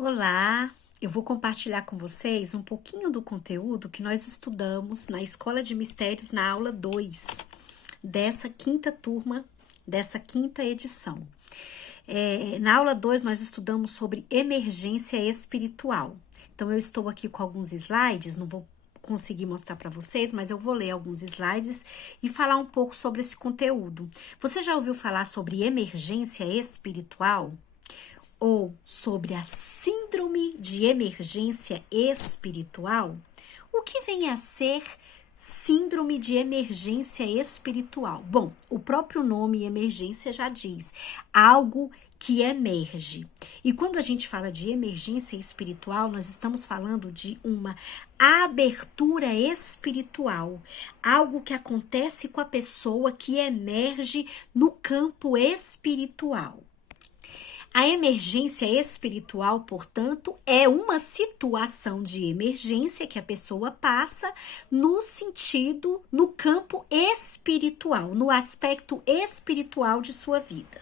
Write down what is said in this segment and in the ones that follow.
Olá, eu vou compartilhar com vocês um pouquinho do conteúdo que nós estudamos na Escola de Mistérios na aula 2 dessa quinta turma, dessa quinta edição. Na aula 2 nós estudamos sobre emergência espiritual. Então eu estou aqui com alguns slides, não vou conseguir mostrar para vocês, mas eu vou ler alguns slides e falar um pouco sobre esse conteúdo. Você já ouviu falar sobre emergência espiritual? Ou sobre a síndrome de emergência espiritual? O que vem a ser síndrome de emergência espiritual? Bom, o próprio nome emergência já diz, algo que emerge. E quando a gente fala de emergência espiritual, nós estamos falando de uma abertura espiritual, algo que acontece com a pessoa que emerge no campo espiritual. A emergência espiritual, portanto, é uma situação de emergência que a pessoa passa no sentido, no campo espiritual, no aspecto espiritual de sua vida.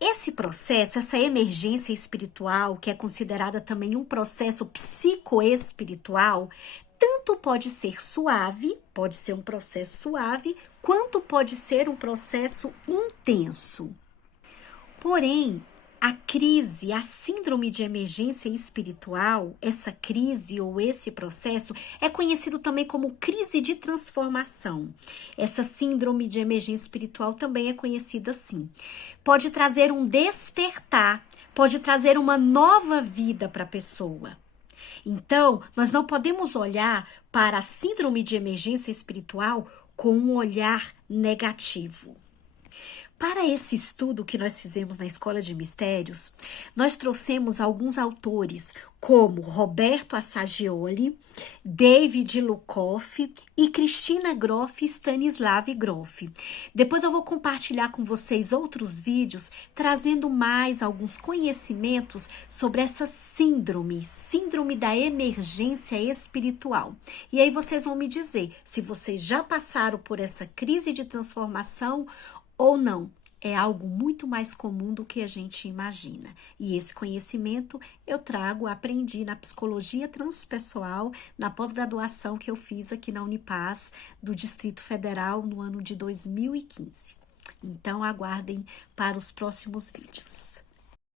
Esse processo, essa emergência espiritual, que é considerada também um processo psicoespiritual, tanto pode ser suave, pode ser um processo suave, quanto pode ser um processo intenso. Porém, a crise, a síndrome de emergência espiritual, essa crise ou esse processo é conhecido também como crise de transformação. Essa síndrome de emergência espiritual também é conhecida assim. Pode trazer um despertar, pode trazer uma nova vida para a pessoa. Então, nós não podemos olhar para a síndrome de emergência espiritual com um olhar negativo. Para esse estudo que nós fizemos na Escola de Mistérios, nós trouxemos alguns autores como Roberto Assagioli, David Lukoff e Cristina Groff e Stanislav Grof. Depois eu vou compartilhar com vocês outros vídeos trazendo mais alguns conhecimentos sobre essa síndrome da emergência espiritual. E aí vocês vão me dizer se vocês já passaram por essa crise de transformação ou não. É algo muito mais comum do que a gente imagina. E esse conhecimento eu aprendi na psicologia transpessoal, na pós-graduação que eu fiz aqui na Unipaz, do Distrito Federal, no ano de 2015. Então, aguardem para os próximos vídeos.